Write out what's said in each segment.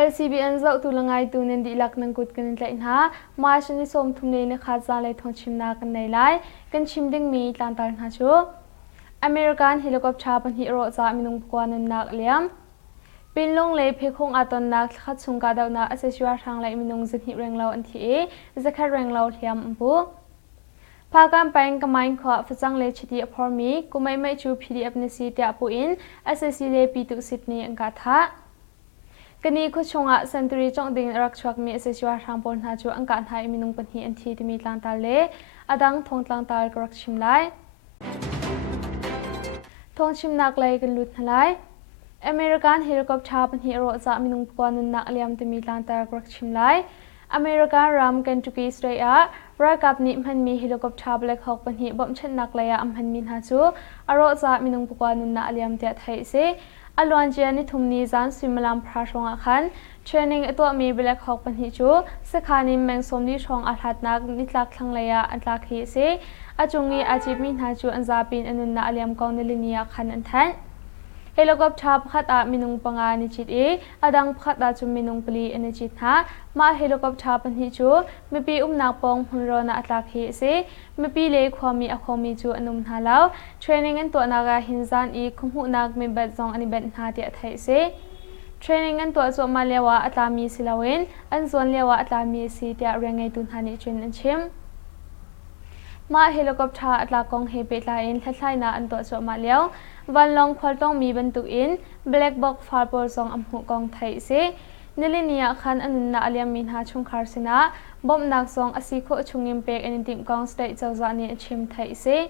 LCBN zau tu langai tu nen di lak nang kut kan tla inha ma shani som thum nei na khaza lai thong chim na kan nei lai kan chim ding mi tlan tar na chu American helicopter pan hi ro cha minung kwa nun nak liam pinlong le phe khong aton nak khat chung ka daw na aseswa thang lai minung zin hi reng law an thi e zakhat reng law thiam ampu Pakam pang kamain khwa phachang le chiti aphor mi kumai mai chu PDF ni si ta pu in SSC le P2 Sydney angka tha Kani khu chunga century chong ding rak chwak mi SSC thang pon ha chu angka thai minung pan hi an thi ti mi tlang ta le adang thong tlang tar rak chim lai thong chim nak lai kan lut halai American helicopter pan hi ro cha minung pon nak liam ti mi tlang tar rak chim lai America Ram Kentucky State a rakap ni man mi helicopter Black Hawk pan hi bom chen nak laya amhan min ha chu aro cha minung pukwa nun na aliam te thai se alwan je ni thumni zan swimlam phra ronga khan training atwa mi Black Hawk pan hi chu sekhani meng somni rong a hlat nak ni tlak thlang laya antlak hi se achungi achip min ha chu anzapin anun na aliam kong linia khan an than Helicopter phata minung panga ni chit e adang phata chu minung pli ani chit ha ma helicopter pan hi chu mipi nak pong hunro na atlak hi se mipi le khwami akhomi chu anum halaw training an to naga hinzan I khumhu nak mi bat zong ani ben ha ti thai se training an to so malewa atlami silawen an zon lewa atlami si tia rengai tun hani chen an chem ma helicopter atla kong he petla in thlai na an to so malew van long khwaltong mi ban tu in black box farpor song amhu kong thai se nilinia khan anun na aliam min ha chung khar sina bom nak song asi kho chungim pek ani tim kong state chawza ni chim thai se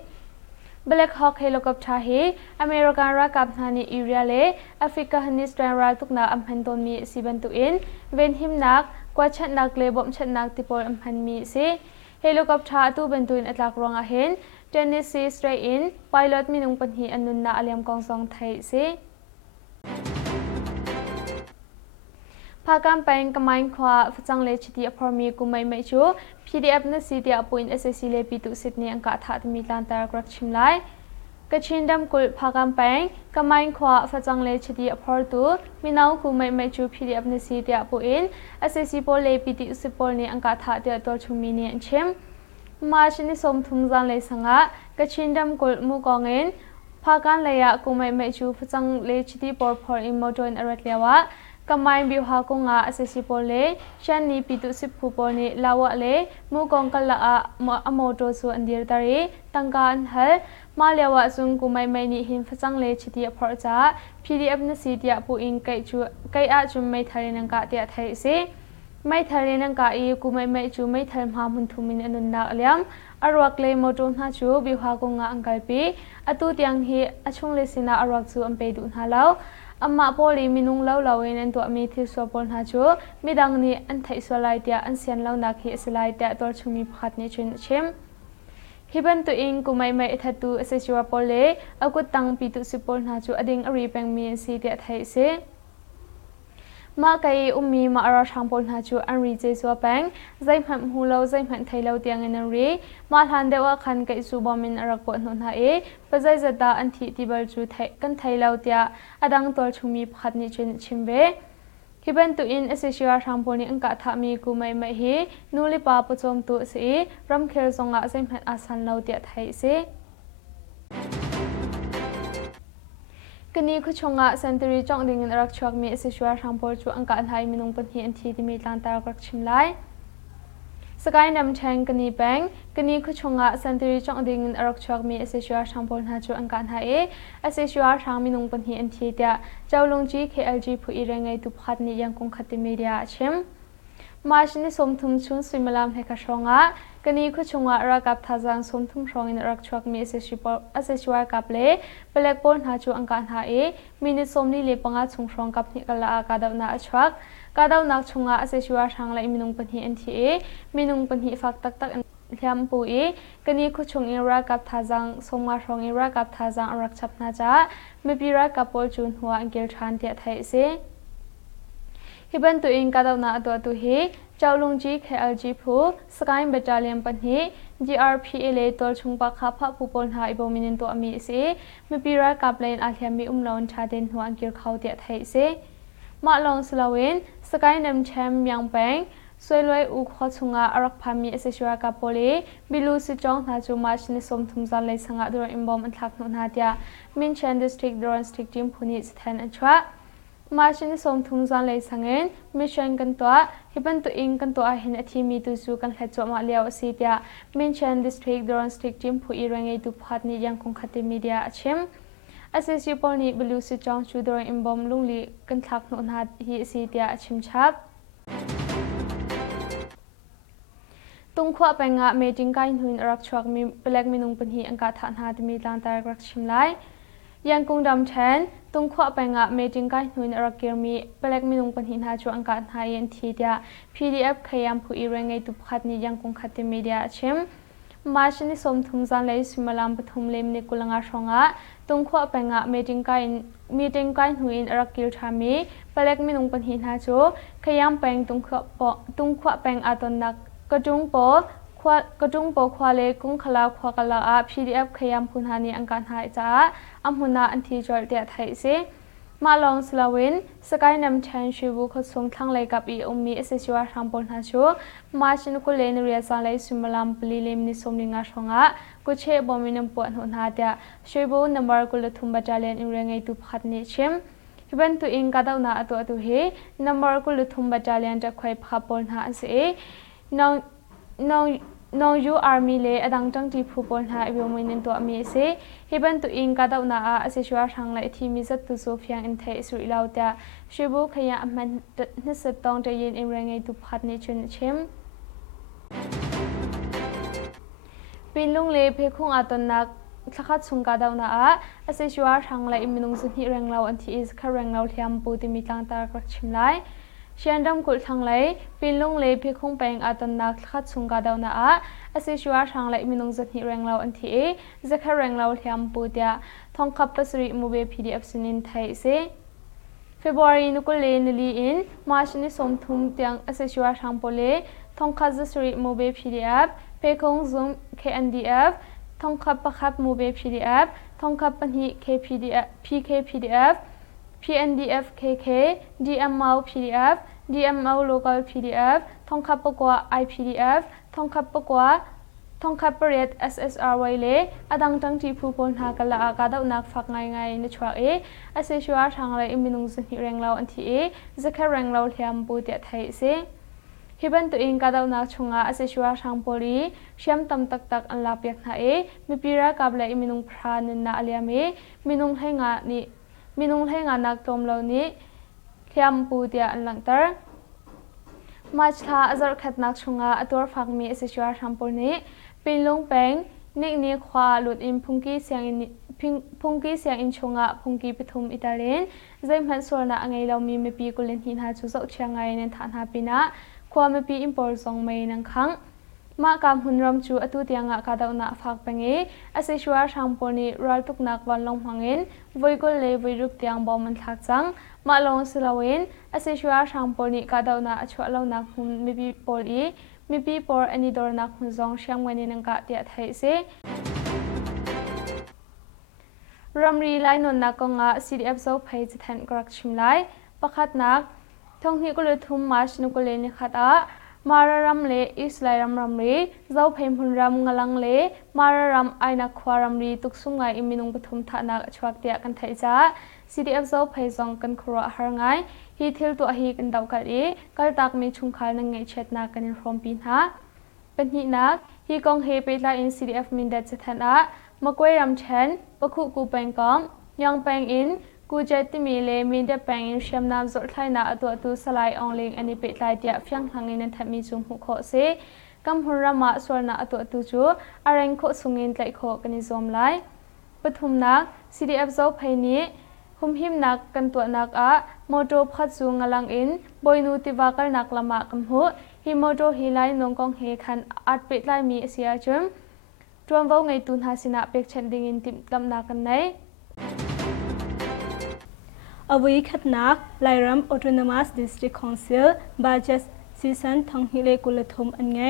Black Hawk helicopter hi American ra kap hani area le Africa hani strand ra tukna amhan ton mi siban tu in ven him nak kwa chat nak le bom chat nak tipol amhan mi se helicopter tu ben tu in atlak ronga hen Tennessee straight in pilot minung pan hi anun na aliam kong song thai se Pakam pang kamain khwa phachang le chiti aphor mi kumai mai chu PDF na si tia point SSC le P2 Sydney angka tha mi tlan tar krak chim lai kachindam kul phakam pang kamain khwa phachang le chiti aphor tu minau kumai mai chu PDF na si tia point SSC pol le P2 Sipol ni angka tha tia tor chumi ni anchem Marchini som thumzan le sanga kachindam kul mu kongen phakan leya kumai mai chu phachang le chiti por for imoton arat lewa kamai biha konga asesi pole shani pitu siphu pone lawa le mu kong kala a amoto su andir tari tangkan hal malewa sung kumai mai ni hin phachang le chiti phor cha PDF na si tia pu in kai chu kai a chu mai tharin ka tia thai se mai tharin ka I kumai mai chu mai thar ma mun thumin anun na aliam arwak le moton ha chu biha konga angkal pi atu tiang hi achung le sina arwak chu ampe du halaw amma poli minung law lawin an to mi thi sopol ha chu midang ni an thai solai tia an sian law na khi silai tia tor chumi phat ni chin chem hiban to ing kumai mai ethatu asesiwa pole akut tang pi tu sipol na chu ading ari peng mi si tia thai se ma kai ummi ma ara thangpol na chu an ri je so pang zai pham hulo zai phan thailo tiang an ri ma than dewa khan kai su bomin arak po non ha e pazai zata an thi tibal chu thai kan thailo tia adang tor chumi phat ni chen chimbe hiban tu in asesiwa thangpol ni angka tha mi ku mai mai hi nuli pa puchom tu se ram khel songa zai phan asan lo tia thai se Kani khuchonga century chong ding in rak chwak mi aseswa thangpol chu angka anhai minung pan hi an thi ti mi tlan tar krak chim lai Sakai nam chang kani bang kani khuchonga century chong ding in rak chwak mi aseswa thangpol na chu angka anhai aseswa thang minung pan hi an thi tia chawlong ji KLG phu I rengai tu phat ni yang kong khati media chem Marchini somthum chun swimalam heka shonga kani khuchunga rakap thajang somthum rong in rak chwak mi aseswa kap le blackboard na chu angka na e minute somni le panga chung rong kap ni kala ka daw na achwak ka daw nak chunga aseswa thang la minung pan hi an thi e minung pan hi fak tak tak hliam pu e kani khuchung in rakap thajang somma rong in rakap thajang rak chap na cha mipi rakap pol chun huwa angel than tia thai se hiban tu in kadaw na ato tu hi chawlung ji KLG phu Sky Battalion pan hi GRPLA tol chungpa kha pha pupol ha ibo minin to ami se mipira kaplain a hliam mi umlawn thaden huang kir khau tia thai se มาลองสลาวินสกายนำแชมป์ยังแปงสวยรวยอุขชงาอารักพามีเอเซชัวกาโปลีบิลูสิจองนาจูมาชนิสมทุมจันเลยสังกัดโดยอิมบอมอันทักนุนฮาเดียมินเชนดิสทริกดอนสตริกทีมพูนิสแทนอันชัวมาชนิสมทุมจันเลยสังเงินมิเชนกันตัวฮิบันตุอิงกันตัวหินอธิมีตุจูกันเล็ดจวมาเลียวสีเดียมินเชนดิสทริกดอนสตริกทีมผู้อีรังเอตุพัดนี้ยังคงขัดมีเดียชิมอาเซซิปอลนี้บิลูสิจองจูโดยอิมบอมลุงลีกันทักนุนฮาฮีสีเดียชิมชับตุงขวาไปงะเมจิงไกนุนรักชวกมีเปลกมินุงปัญหีอังกาฐานหาดมีลานตารักชิมไลยังคงดำแทนตุงขวาไปงะเมจิงไกนุนรักเกียมีเปลกมินุงปัญหีหาจวอังกาหายันทีเดีย PDF ขยามผู้อีเรงไงตุพัดนี้ยังคงขัดมีเดียชิมมาชนิสมทุมจันเลยสุมาลามปฐุมเลมนิกุลังอาชงะตุงขวาไปงะเมจิงไกนุนรักเกียทามีเปลกมินุงปัญหีหาจูขยามแปงตุงขวาแปงอาตนนักกระจุงโปควาเลกุ้งขลาควากลาอา PDF ขยามพุนหานีอังการหายจ้าอัมหุนาอันทีจอลเดียไทยสิมาลองสลาวินสกายนำแทนชิบุขสงทั้งเลยกับอีอมีเอเซชิวาทางปนหาชูมาชินุกุเลนเรียซาเลยสุมลามปลีเลมนิสมนิงาชงะกุเชบอมินปวดหุนหาเดียชิบุนัมบาร์กุลทุมบัจาเลนอิเรงไอตุพัดนิชิมฮิบันตุอิงกาดาวนาอตุเฮนัมบาร์กุลทุมบัจาเลนจะคอยพาปนหาเสน้องยูอาร์มีเลอดังจังจีผู้ปนหาวิวมินตัวมีเสฮิบันตุอิงกาดาวนาอาเซชัวทางไลที่มีจัดตุโซฟียงอินเทสุริลาวเตะชิบุขยะมันนิสตองจะยินอิมเรงไอตุพัดนิชนชิมปินลุงเลเพคุงอาตนักสักขัดสุงกาดาวนาอาเซชัวทางไลมินุงสุนิเรงลาวอันที่อิสคาเรงลาวเทียมปูติมีตังตากรักชิมไลเชียนดำกุลทางไหลปินลงเลยพิคงแปงอาตนักขัดสุงกาดาวนาอาศัยชัวทางไหลมินงจัดหิแรงเราอันที่จะแค่แรงเราเทียมปูเดียทองขับปัสริมูเบ PDF สินินไทยเซFebruary นุกุเลนลีอินมาร์ชนิสมทุมเตียงอาศัยชัวทางโปเลทองขับจัสริมูเบ PDF เพคง Zoom KNDF ทองขับประคับมูเบ PDF ทองขับปัญหี KPDF PKPDF PNDF KK DMO PDF DMO Local PDF ทองคับปกว่า IPDF ทองคับปกว่าทองคับเปรียด SSR ไว้เลยอดังจังที่ผู้ปนหากันละอากาศนักฝักไงในช่วงอาศัยชัวทางไรมินุงสุนิเรงเราอันที่จะแค่แรงเราเทียมปูเตียไทยเสฮิบันตัวเองกาดาวนักชงอาศัยชัวทางโปลีเชื่อมตำตักอันลาเปียกหามีปีรักกับเลยมินุงพรานินนาอเลียมีมินุงให้งานนักตมเหล่านี้เทียมปูเตียอันหลังเตอร์มาชาอจารขัดนักชงอาตัวฟังมีเอเซชัวทำปนนี้เป็นลงแปงนิกนี้ควาหลุดอินพุงกี้เสียงอินชงอาพุงกี้ปฐุมอิตาเลียนใจมันส่วนละไงเรามีไม่ปีกุลหินหาจุดเชียงไงในฐานหาปีนะความไม่ปีอิมพอร์ตส่งไม่นังคังมากำหุ่นรำจูอตุเตียงกาดาวนาฟักเป็นเอเซชัวทำปนนี้รัลตุกนักวันลงพังเงินวิกุลเลวิรุปเตียงบอมันทักจังมาลองสลาวินอาศัยชัวทางปนิกาดาวนาชัวเรานักหุ่นมีปีปอลีมีปีปออันนี้โดนนักหุ่นจงเชียงวันนี้นังกะเดียไทยเสรำรีไลนนนักกงะ CDF โซเพย์จะแทนกรักชิมไลประคัดนักทงฮิกุลทุมมาชนุกุเลนิขัดมารารำเลอิสไลรำรีเจ้าเพมพุนรำงลังเลมารารำไอนักควารำรีตุกสุงไงอิมินุงปฐุมฐานักชวักเดียกันไทยจ้า CDF โซเพย์จงกันครัวหางไงฮีทิลตัวฮีกันดาวกันกัลตักมีชุงคานังไงเช็ดนักกันในพร้อมปีนหาเป็นฮีนักฮีกองเฮไปไลน์ CDF มินเดจะแทนมากวยรำเชนปะคุกูแปงกองยังแปงอินกูเจติมีเลมินเดแปงอินเชียมน้ำจดไทยนาตัวสลายอองลิงอันนี้ไปไลน์เดียบยังทางนี้นั้นทำมีจุ่มหุโคเซกัมพุนรามาส่วนนาตัวจูอะไรโคสุงินไลโคกันนิซอมไลปฐุมนัก CDF โซเพนี้หุมหิมนักกันตัวนักโมโตพัดสูงลังอินบอยนูติวากันนักละมากำหูฮิโมโตฮิไลนงกองเฮคันอัดปิดไลมีเสียจุมจวมว่าไงตุนหาสินะเป็กเชนดิงินติมลำนักกันไหนอวิคัดนักไลรัมออโตนอมัสดิสทริกคอนซิลบาเจสซีซันทองฮิเลกุลทมอันไง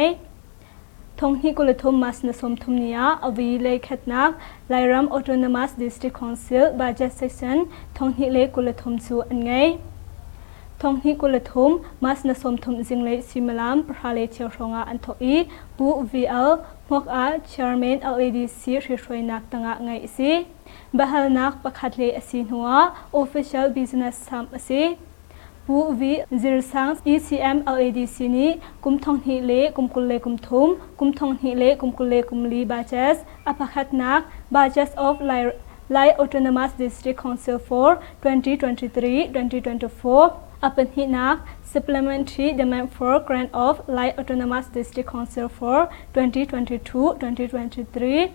ทงฮิกุลทุมมัสนสมทุมเนียอวีเลขัดนักไลรัมออโตนอมัสดิสทริกคอนซิลบาเจสเซชันทงฮิเลกุลทุมสูอันไง ทงฮิกุลทุมมาสนสมทุมจิงเลซิมลามพระเลเชียวชงอันทอีปู VL หมวกอาเชอร์เมน LADC ริชวยนักตั้งไงสิบาฮัลนักประคัดเลอสินหัว Official Business ทำสิปูวีจิรสัง ECM LADC นี้กุมทองฮิเลกุมกุลเลกุมทุมกุมทองฮิเลกุมกุลเลกุมลีบาเจสอภัคัดนักบาเจส of Lai Autonomous District Council for 2023-2024 upon hinak supplementary demand for grant of Lai Autonomous District Council for 2022-2023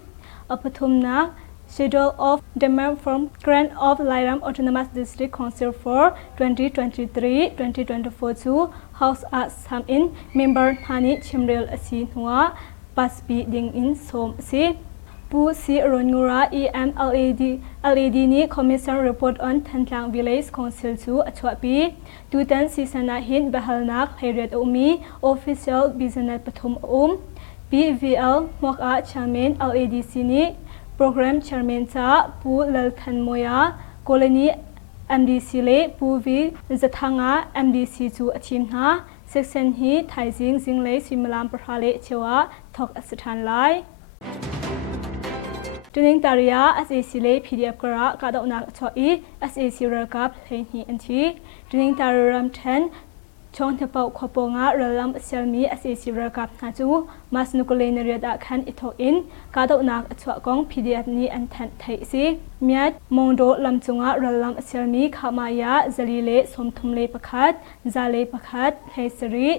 apathumnak schedule of demand from grant of Lairam Autonomous District Council for 2023-2024 to House at Sam in member Hani Chimrel Asin Hua Paspi Ding in Som Si Pu Si Rongura EMLAD ni Commission Report on Thantlang Village Council to Achwapi Tutan Sisana Hin Bahalnak Heriat Umi Official Business Pathum PVL Mwaka Chairman LADC ni Program Chairman Cha Pu Lalthan Moya Colony MDC Le Pu V Zathanga MDC to Achimna Section Hi Thaijing Jingle Simlam Prale Chewa Thok Asathan Lai Tuning Taria SAC Le PDF Kara Kada Unak Choi SAC Rakap Plain Anti Tuning Tararam 10 ช่องเทปขบงะเรือลำเซลมีเอสเอซีระกับนาจูมาสนุกเลนเรียดาคันอิทอกอินกาดนักชวกองพีดีเอฟนี้อันแทนไทยซีมีดมองโดลำจงะเรือลำเซลมีขามายาจลีเลสมทุมเลประคัดจาเลประคัดเฮสรี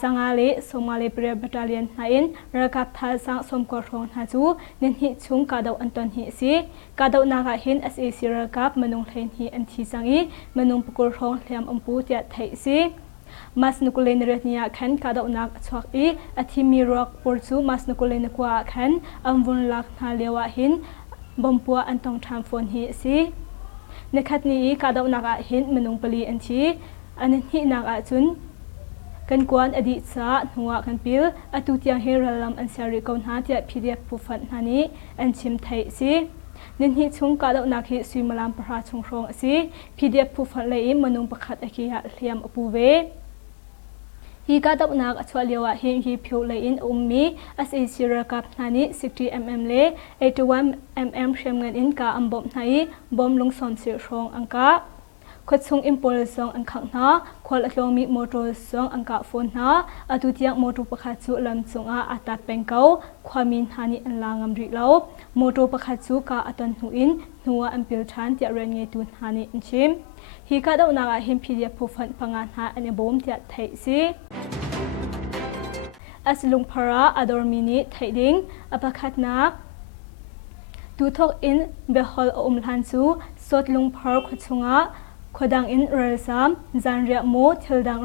สังอาเลสมาเลเบรบัตาเลียนนาอินระกับทาสังสมกรองนาจูนินหิชุงกาดอันตอนหิซีกาดนักหินเอสเอซีระกับมนุงเทนหิอันทีสังอีมนุงปกรองเทียมอัมพูเตียไทยซีmas nukulen retnia khan kada unak chwak I athimi rock porchu mas nukulen kwa khan amvun lak na lewa hin bompua antong tham phone hi si nekhatni kada unaka hin menung pali anchi anin hi nak a chun kan kwan adi cha nuwa kan pil atu tiang heralam ansari kon ha tia pdf pufan hani anchim thai si nin hi chung kada unak hi suimalam pra chung rong si pdf pufan lei manung pakhat akia hliam apuwe hi ka dap nak achwalewa hi phu le in ummi as a sira kap nani 60 mm le 81 mm shemngan in ka ambom nai bom lungsom se rong angka khotchung impol song angkhang na khol atlomi motor song angka phone na atutiang motor pakha chu lam chunga ata pengkau khwamin hani anlangam ri lo motor pakha chu ka atan hu in nuwa ampil than tia ren nge tu hani inchim hi ka dau na him pdf phufan pangan ha ane bom tia thai si aslung phara adormini thaiding apakhatna tu thok in behol umlan chu sotlung phar khochunga khodang in resam zanria mo thildang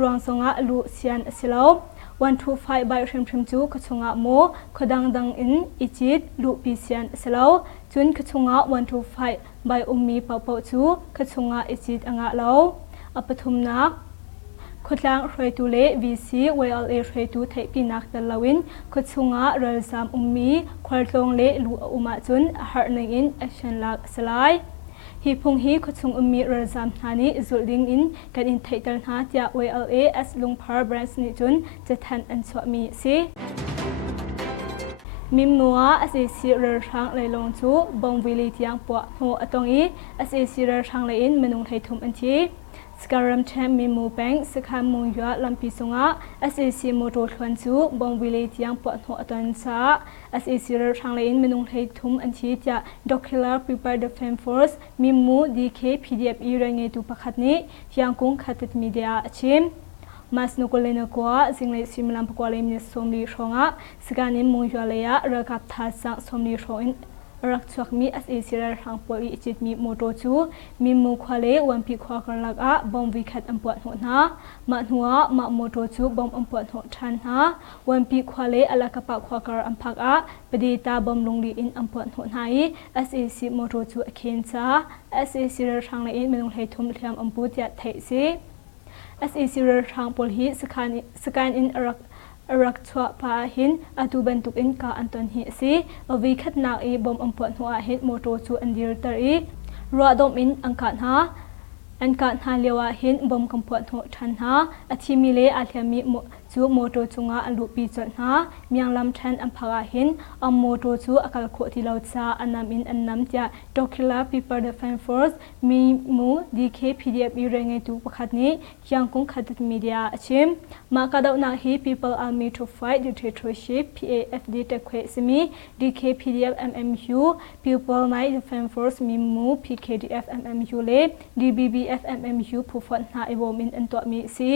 ruanga lu sian asilo 125 by shrimshim chu khachunga mo khodang dang in ichit lu pisian asilo chun khachunga 125 by ummi pau chu khachunga ichit anga lo apathumna khotlang hreitule VC WLA hreitu theipi nak talawin khachunga ralsam ummi khwartlong le lu uma chun harning in action lak salai hi phung hi khachung ummi ralsam hani zulding in kan in theital na tia WLA as lungphar branch ni chun chethan an chwami si mim nuwa SAC rarthang leilong chu bongwili tiang po ho atongi SAC rarthang lein menung theithum anthi Skaram Cham Mimu Bank Sikham Mungya Lampi Sunga SAC Motor Thwan chu bongwili tiang po ho aton sa SAC rarthang lein menung theithum anthi tia Docular Prepare Defense Force Mimu DK PDF irange tu pakhatni yangkung khatit media achim mas nukulena kwa jingle simlam pakwale min somli ronga siganim mungjaleya rakap thasang somli roin rakchak mi as a sirar hang poli ichit mi moto chu mi mu khwale wampi khwa karlak a bom wi khat ampot ho na ma hnuwa ma moto chu bom ampot ho than ha wampi khwale alakapa khwa kar amphak a pedita bom lungli in ampot ho nai as a si moto chu akhen cha as a sirar hang la in menung heithum thiam ampu tia thei si SAC rarthang pol hi sakan in arak chwa pa hin atu bantuk in ka anton hi si awi khatna e bom ampon hua hit moto chu andir tar i ro dom in angkan ha อันการหาเลียวหินบ่มกำปวดหัวทันหาอธิมิเลอาเทียมีจูโมโตจุงาอลูปีจนหาเมียงลำทันอัมพาหินอัมโมโตจูอากาลโคติลาวซาอันนำอินอันนำจะดอคิลาปีเปอร์เดฟันฟอร์สมีมูดีเคพีดีเอฟยูเรงไงตูประคัดนี้ยังคงขัดมีเดียชิมมากระดานาฮี people army to fight dictatorship PAFD ตะเควสมี DKPDF MMU people night defense force มีมู PKDF MMU เล DBBF MMU ผู้ฟันหาไอวอมินอันตัวมีซี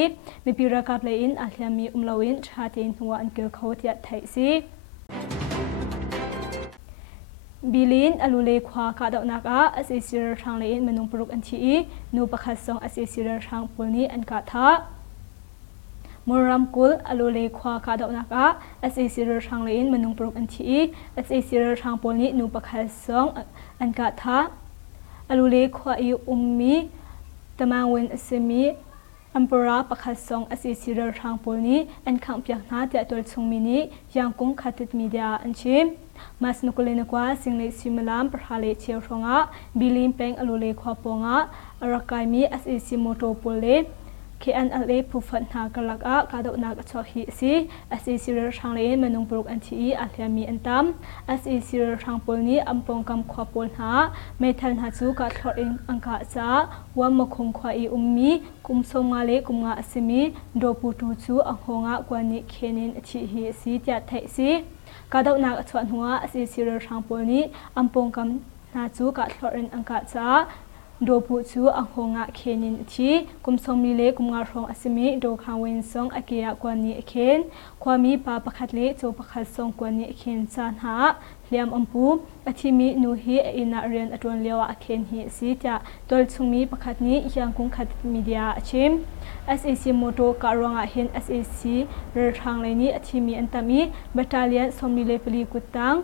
มีปีรักกับเลยอินอาเลียมีลวินชาตินหัวอันเกิดเขาเทียไทยซีบิลินอลูเลควากาดนักอาเอซิรทางเลยอินมนุงปรุกอันทีนูประคัสซองเอซิรทางปุลนี้อันกาธามรัมกุลอลูเลควากาดนักอาเอซิรทางเลยอินมนุงปรุกอันทีเอซิรทางปุลนี้นูประคัสซองอันกาธาอลูเลควาอีมีตมางเวนเซมีอัมปราประคัสซองอสิสิรทางปุลนี้อันขังเปียกนาแต่ตัวชงมินี้ยังคงขัดมีเดียอันชิมมาสนุกเลนกว่าสิ่งเลสิมลามประหารเลเชียวชงะบิลิมเป็งอลูเลควาปงะรักไกมีอสิสิโมโตปุลเลKNLA ผู้ฟันหากลักอากาดนักชอฮีซีอสิสิรทางเลนมนุงปรุกอันทีอาเลียมีอันตามอสิสิรทางปุลนี้อัมปงกำควาปุลหาเมทันหาจูกัดทอดเองอังกาจ้าว่ามคงควาอีมีกุมสงาเลกุมงาอสิมีโดปูตูจูอังหงะกว่านี้เคนินทีฮีซีจัดไทยซีกาดนักชวนหัวอสิสิรทางปุลนี้อัมปงกำนาจูกัดทอดเองอังกาจ้าโดปูจูอังหงะเคนินทีกุมสมิเลกุมงาทองอสิมีโดคางเวนซองอาเกียกว่านี้เคนความมีปาประคัดเลโจประคัดซองกว่านี้เคนจานหาเลียมอัมปูอธิมีนูฮีอินาเรียนอตวนเลียวอาเคนฮีซีจะตัวชุงมีประคัดนี้ยังคงขัดมีเดียชิม SAC โมโตการวงอาเห็น SAC เรือทางเลยนี้อธิมีอันตามีบัตตาเลียนสมิเลปลีกุตัง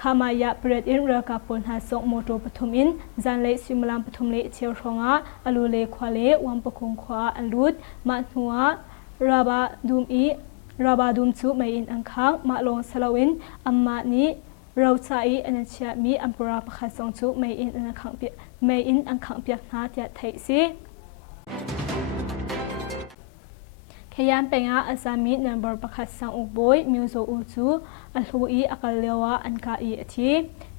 ขามายาเปรตอินเรือกับปนหาส่งโมโตปฐมอินจันเลซิมลามปฐมเลเชียวชงะอลูเลควาเลวัมปคงควาอันลุดมาหัวราบาดุมจูไม่อินอังคังมาลงสลาวินอัมมานี้เราใช้อันเชียมีอัมปราประคัสงจูไม่อินอังคังเปียไม่อินอังคังเปียกนาเตียไทยซีขยันเป็นอาสามีนัมเบอร์ประคัสสังอุบอยมิวโซอูจูอัลฮูอีอักเลวะอันกาอีที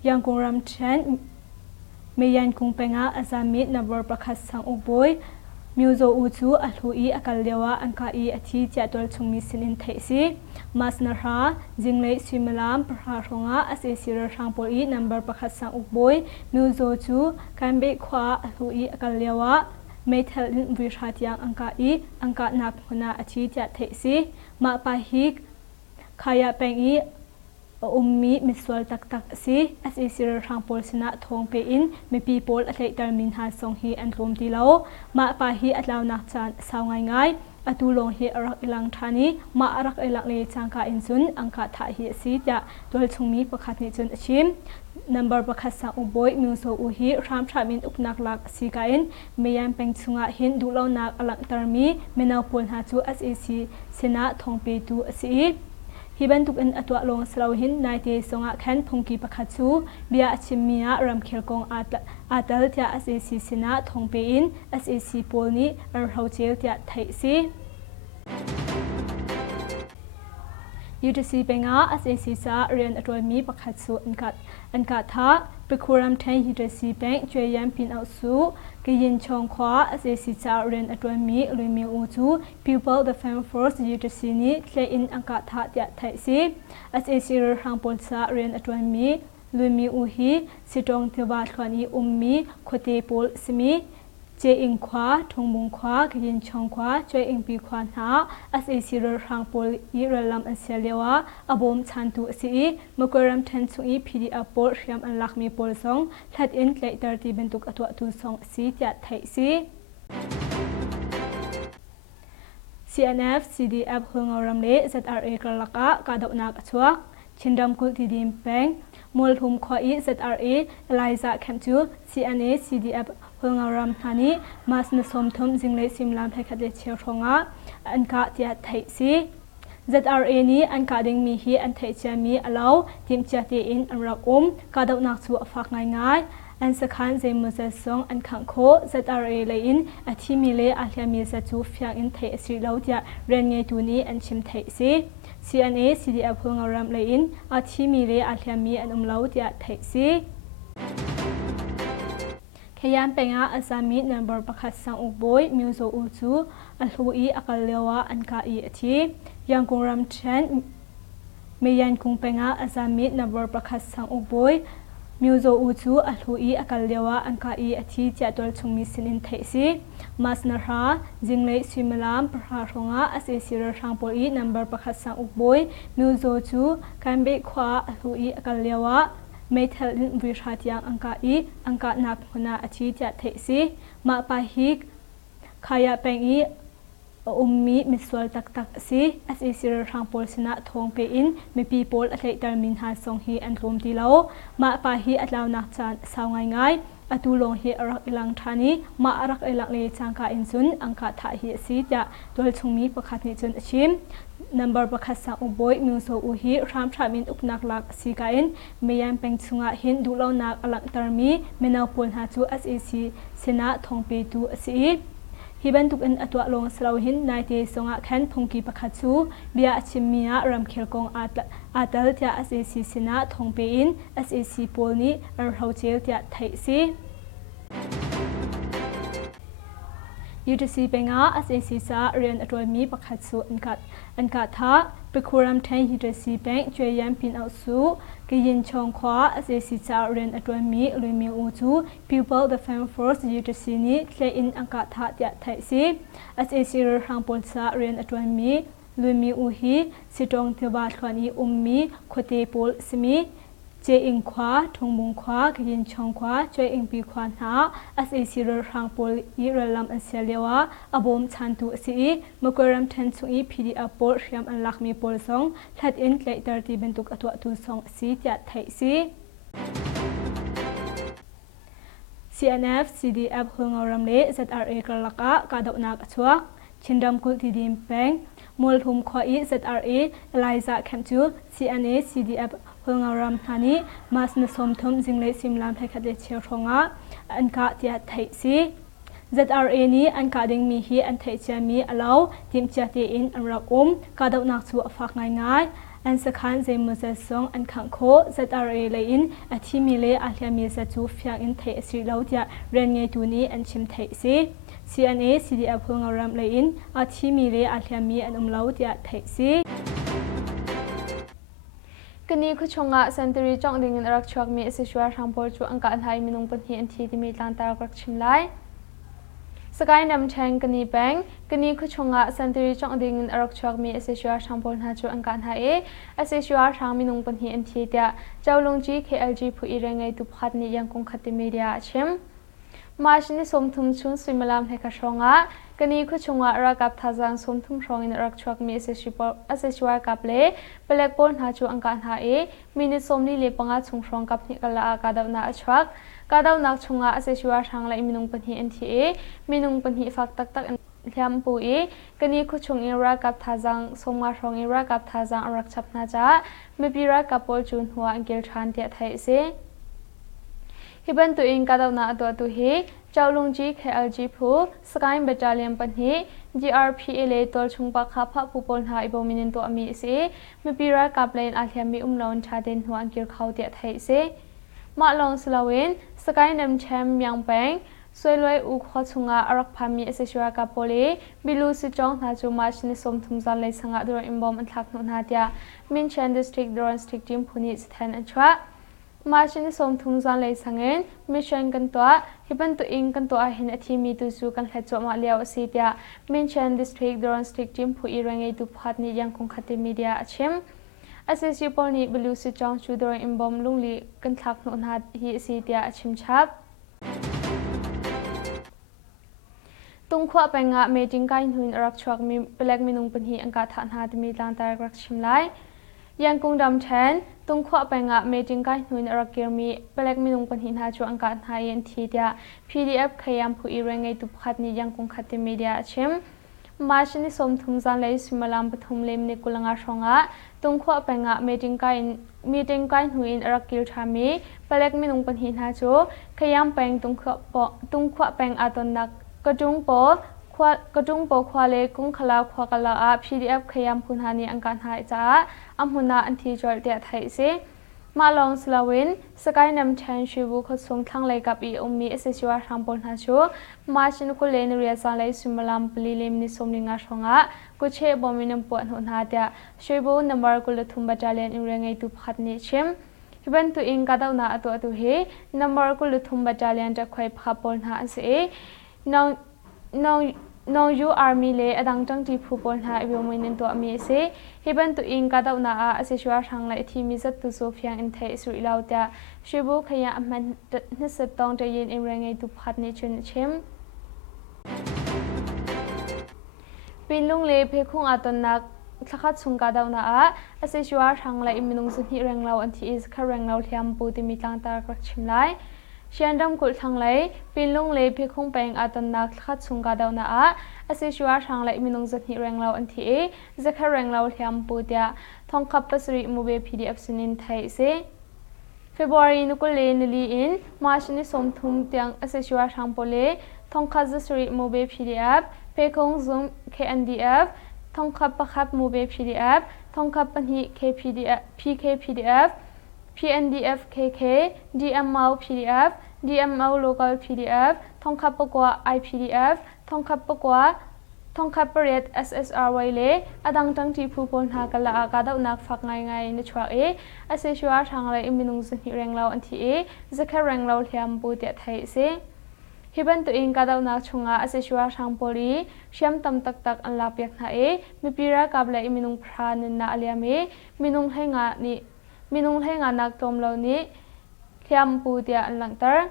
ยังคงรำเชนไม่ยันคงเป็นอาสามีนัมเบอร์ประคัสสังอุบอยมิวโซอูจูอัลฮูอีอักเลวะอันกาอีทีเจตัวชงมิสินินเทซีมาสนาราจิงเลซิมลามประหารงาอาศัยสิรทางปลีนัมเบอร์ประคัสสังอุบอยมิวโซจูการเบควาอัลฮูอีอักเลวะไม่ทันวิชาที่ยังอังกานักพนาอาชีพจะเทซีมาปาฮิกขยะเป็นมีมิสวลตักซีอาศัยสิรทางปลชนะทงเปอินมีปีโพลอัตเลตามินหาสงฮีอันรวมทีแล้วมาปาฮิอัตลาวนักจานสาวง่ายอตุลงเฮอรักอิลังทานีมาอรักอิลังเลจังกาอินซุนอังกาทาฮิซีจะตัวชงมีประคัดนิจนชิมนัมเบอร์ประคัสสังอุบอยมิวโซอูฮีรามชามินอุปนักลักสีกาอินเมียนเป็นชุงะหินดูเลานักอลังตารมีเมนาปนหาจูเอสเอซีเซนาทองเปตูสีฮิบันตุกอินอตัวลงสลาวหินนายเตสงะแคนพงกีประคัดจูเบียชิมียรำเคลกงอาตลเตียเอสเอซีเซนาทองเปอินเอสเอซีโพลนี้เราเจลเตียไทยซียูทีซีเป็นอาอาศัยศีรษะเรียนอตัวมีประคัดสูอันกัดท่าไปคุรำแทนยูทีซีเป็นช่วยยันพินเอาสูกยินชงขวาอาศัยศีรษะเรียนอตัวมีลุยมีอูจู People Defense Force ยูทีซีนี้เคลอินอังกัดท่าเดียไทยซีอาศัยศีรทางปนซาเรียนอตัวมีลุยมีอูฮีสิตรงเทวาทวานีมีโคเตปอลสมีเจอิงขวาทงมุงขวากยินชงขวาช่วยอิงปีขวาหาอาศัยสิรทางปลยีรลำอันเสียเลวะอบมชันตุสีมกรำทันสุอีพีดีอปอลเรียมอันลักมีปลสองทัดอินเลตอร์ตีเป็นตุกอตัวตุสองสีจัดไทยสี CNF CDF หงอรำเล ZRA กลักะกาดนักชวกชินดำกุลทีดิมแปงมลทุมขวาอี ZRA ไลซ่าแคมจู CNA CDF เพื่องารำธานีมาสนสมทมจิงเลซิมลามไทยคัดเลเชียวทงะอันกาเตียไทยซี ZRA นี้อันกาดิงมีฮีอันไทยเชียมีอลาวทีมเชียตีอินอันรักกาดนักชัวฝากง่าย อันสคันเจมุจะสงอันขังโค ZRA เลยอินอาทิมีเลอาเลียมีจะจูฟยังอินเทสิเราจะเรียนไงตัวนี้อันชิมเทสิ CNA CDF พงอารมเลยอินอาทิมีเลอาเลียมีอันเราจะเทสิขยันเป็นอาสามีนัมเบอร์ประคัดสังอุบอยมิวโซอูจูอัลฮูอีอักเลวะอันกาอีทียังคงรำเชนไม่ยันคงเป็นอาสามีนัมเบอร์ประคัดสังอุบอยมิวโซอูจูอัลฮูอีอักเลวะอันกาอีทีจะตัวชงมีสินินเทสิมาสนาราจิงเลสวิมลามประหารงาอาเซซิรชังโปอีนัมเบอร์ประคัดสังอุบอยมิวโซจูการเบควาอัลฮูอีอักเลวะไม่เท่าลินวิชาที่ยังอังกาอีอังกานับหัวหน้าอาทิตย์จะเทสิมาปาฮิกขยะเป็นอีมีมิสวลตักสิอาศัยสิรทางโพลชนะทงเปอินมีปีโพลอัตเลตามินหาสงฮีอันรวมทีเลามาปาฮิอัตลาวนักจานสาวง่ายอตุลงฮีรักอิลังทานีมารักอิลังเลจังกาอินซุนอังกาทาฮิสิจะโดยชงมีประคัดนิจุนชิมนัมเบอร์ประคัดสังอุบอยมิวโซอูฮีรามชามินอุปนักลักสีกาอินเมียนเป็นชุงะหินดูเลานักอลังตามีเมนาปูนหาจูอาศัยสิเสนาทงเปตูอาศัยฮิบันตุกอินอตัวลงสลาวหินนายเตสงะแคนพงกีประคัดจูเบียชิมียรำเคลกงอาตลจะอาศัยสิเสนาทงเปอินอาศัยสิโพลนี้เราเจลจะไทยสิยูทีซีเป็นอาเซซีซาเรียนอตัวมีประคัดสูอันกัดท้าไปคุรำแทนยูทีซีเป็นช่วยยันพินเอาสูกิยินชงขวาเซซีซาเรียนอตัวมีลุยมีอูจู People Defense Force ยูทีซีนี้เคลอินอังกัดท้าจะไทยซีเซซีเรื่องปนซาเรียนอตัวมีลุยมีอูฮีสิตรงเทวาคลานีมีโคเตปอลสมีเจอิงขวาทงมุงขวาขยินชงขวาช่วยอิงปีขวาหนาอาศัยสิรทางโพลอีเรลัมอันเซเลียวะอบมชันตุสีมกรัมเทนสุอีพีดีอโพลเรียมอันลักมีโพลซองทัดอินเลตร์ตีเป็นตุกอตัวตุซองสีจัดไทยสี CNF CDF หงอรำเล ZRA กระลักกาดอกนักชัวชินดำกุลทีดิมแปงมูลทุมขวาอี ZRA ไลซาแคมจู CNA CDF หงอรำทันีมาสนสมทุมจิงเลซิมลามไทยคัดเดเชียวทงะอันกาเตียไทยซี ZRA นี้อันกาดิงมีฮีอันไทยเชียมีอลาวทีมเชียตีอินอันรักกาดอกนักชัวฝากง่ายอันสคันเจมุจะสงอันขังโค ZRA เลยอินอาทิมีเลอาเลียมีจะจูฟยังอินเทสิเราจะเรียนไงตัวนี้อันชิมเทสิ CNA CDF พงอารมเลยอินอาทิมีเลอาเลียมีอันเราจะเทสิกันนี้คือชงะเซนตูรีจ่องดิ่งรักชวกมีเอสชัวร์ทางโพลจูอังกาอันไทยมีนงปนฮีอันทีที่มีลันตากรักชิมไลสกายนำแทงกันนี้แบงกันนี้คือชงะเซนตูรีจ่องดิ่งรักชวกมีเอสชัวร์ทางโพลหาจูอังกาอันไทยเอสชัวร์ทางมีนงปนฮีอันทีเดียเจ้าลงจี KLG ผู้อีเรงไงตุพัดนี้ยังคงขัดมีเดียชิมมาชินิสมทุมชุนสวิมลามให้กระชงะกันนี้คือชงะรักกับทาจังสมทุมชงอินรักชวกมีเอสชัวร์กับเล่เปลกปนหาจูอังกาอันไทยมีนิสมนี่เล็บปังอาชงชงกับนิกลากาดาวนาชวักกาดาวนักชงะเอสชัวร์ทางเลยมีนงปนฮีอันทีมีนงปนฮีฟักตักเลียมปุยกันนี้คือชงอินรักกับทาจังสมมาชงอินรักกับทาจังรักชับนาจาไม่ปีรักกับปอลจูนหัวอังเกลชานเตียไทยเสฮิบันตัวเองกาดาวนาตัวตุฮีเจ้าลุงจี KLG ผู้สกายเบตาเลียมปันฮี GRPA เลยตัวชงปากขับผู้ปนหาอิบมินินตัวอเมริสีไม่ปีรักกับเลนอาเทียมีลอนชาเดนหัวอังเกลเขาเตียไทยเสมาลองสลาเวนสกายนำแชมป์ยังแปงสวยรวยอุขชงะอรักพามีเอสชัวกับโพลีบิลูสิจองนาจูมาชนิสมทุมจันเลยสังกัดโดยอิมบอมอันทักนุนาเดียมินเชนดิสทริกโดนสตริกจิมพูนิสแทนอันชัวมาชินิสมทุงจันเลยสังเงินมิชชันกันตัวฮิบันตัวอิงกันตัวเห็นอาทิมีตุจูกันแค่จวมาเลียวสีเดียมินเชนดิสทริกโดนสตริกจิมผู้อีเรงไอตุพัดนี้ยังคงขัดมีเดียชิมอาศัยสิปอนี้บิลูสิจองจูโดยอิมบอมลุงลีกันทักนุนาฮีสีเดียชิมชับตุงขวาไปงะเมจิงไกหุนรักชวกมีเปลกมีนุงปัญหีอังกาฐานหาที่มีลานตารักชิมไลยังคงดำแทนตุงขวาไปงะเมจิงไกหุนรักเกียมีเปลกมีนุงปัญหีหาจูอังกาหายันทีเดีย PDF ขยามผู้อีเรงไงตุพัดนี้ยังคงขัดมีเดียชิมมาชินิสมทุงจันเลยสมลามปฐุมเลมเนกุลังอาชงะตุ ตุงขวาแปงะมีติงกันหุยนรักกิลทามีปเล็กมินุงปันหินหาจูขยามแปงตุงขวาแปงอาตนนักกระจุงโปควาเลกุ้งขลาควากลาอา PDF ขยามพุนหานีอังการหายจ้าอัมหุนาอันทีจอลเดียไทยสิมาลองสลาวินสกายนำแทนชิบุขดส่งทั้งเลยกับอีอมีเอสชัวทางบนหาชูมาชินกุเลนเรียซาเลยสุมลามปลีเลมนิสมนิงาชงะกุเชบอมินมปวดหุนหาเดียชิบุนัมบาร์กุลทุมบัจาเลนอิเรงไอตุพัดนิชิมฮิบันตุอิงกาดาวนาอตุเฮนัมบาร์กุลทุมบัจาเลนจะคอยพับบนหาเสน้องยูอาร์มีเลอดังจังจีผู้บนหาอิวมินตัวมีเสฮิบันตุอิงกาดาวนาอาเซชัวทางไลที่มีจัตตุโซฟียงอินเทสุริลาวตาชิบุขยะมันนิสตองจะยินอิมเรงไอตุพัดนิชนชิมปินลุงเลเพคุงอาตนักสักขัดสุงกาดาวนาอาเซชัวทางไลมินุงสุนิเรงลาวอันที่อิสคาเรงลาวเทียมปูติมิตังตากรักชิมไลเชียนดำกุลทางไลปินลุงเลเพคุงแปงอาตนักขัดสุงกาดาวนาอาเซชัวทางไลมินุงสุนิเรงลาวอันที่จะคาเรงลาวเทียมปูเตียทองคับปัสริมูเบ PDF สินินไทยเซFebruary นุกุเลนลีอินมาร์ชนิสมทุมเตียงอาเซชัวทางโปเลทองคับสริมูเบ PDF เพคงซุม KNDF ทองคับประคับมูเบ PDF ทองคับปัญหิ KPDF PKPDF PNDF KK DML PDF DML Local PDF ทองคับประกว่า IPDF ทองคับประกว่าทองคับประเรศ SSR ไว้เลยอดังจังที่ผู้คนหากะละอากาดาวนักฝักไงในช่วงอาเซชัวทางไรอิมินุงสุนิเรงเราอันที่จะแค่เรงเราเทียมปูเตียไทยเสฮิบันตัวเองกาดาวนักชงอาเซชัวทางโพลีเชื่อมตำตักอันลาเปียกนามีปีรักกับเลยอิมินุงพรานินนาอเลียมีมินุงให้งานนักตมเหล่านี้เทียมปูเตียอันหลังเตอร์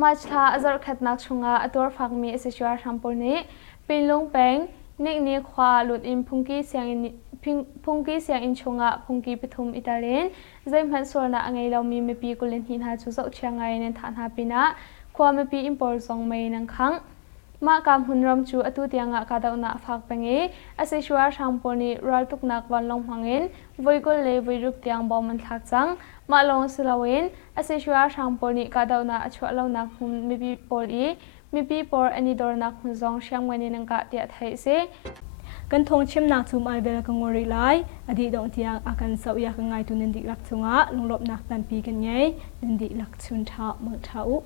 มาชาอาจารย์ขัดนักชงอาตัวฝักมีอาเซชัวทางโพลีปินลงแปงนิกนี้ควาหลุดอินพุงกี้เสียงอินชงะพุงกี้ปฐุมอิตาลีนใจมันส่วนน่ะไงเรามีไม่ปีกุลินหินหาจุดเชียงไงในฐานหาปีนะความไม่ปีอิมพอร์ตส่งไม่นังคังมากำหุ่นรำจูอตุเตียงะกาดาวนาฟักเป็งอาศัยชัวทางปนีรัลตุกนักวันลงพังอินวิกุลเลวิรุกเตียงบอมันทักจังมาลงสลาวินอาศัยชัวทางปนีกาดาวนาชัวเรานักหุ่นไม่ปีปอลีมีปีปอร์อันนี้โดนนักหุ่นซองเชียงวันนี้นังกะเดียไทยเสกันทงชิมนักจุมไอเบลกังวริไลอดีตดงเตียงอาการเสาอยากไงตุนินดิลักชงะลงลบนักตันปีกันไงนินดิลักชุนทาเมืองทาอุ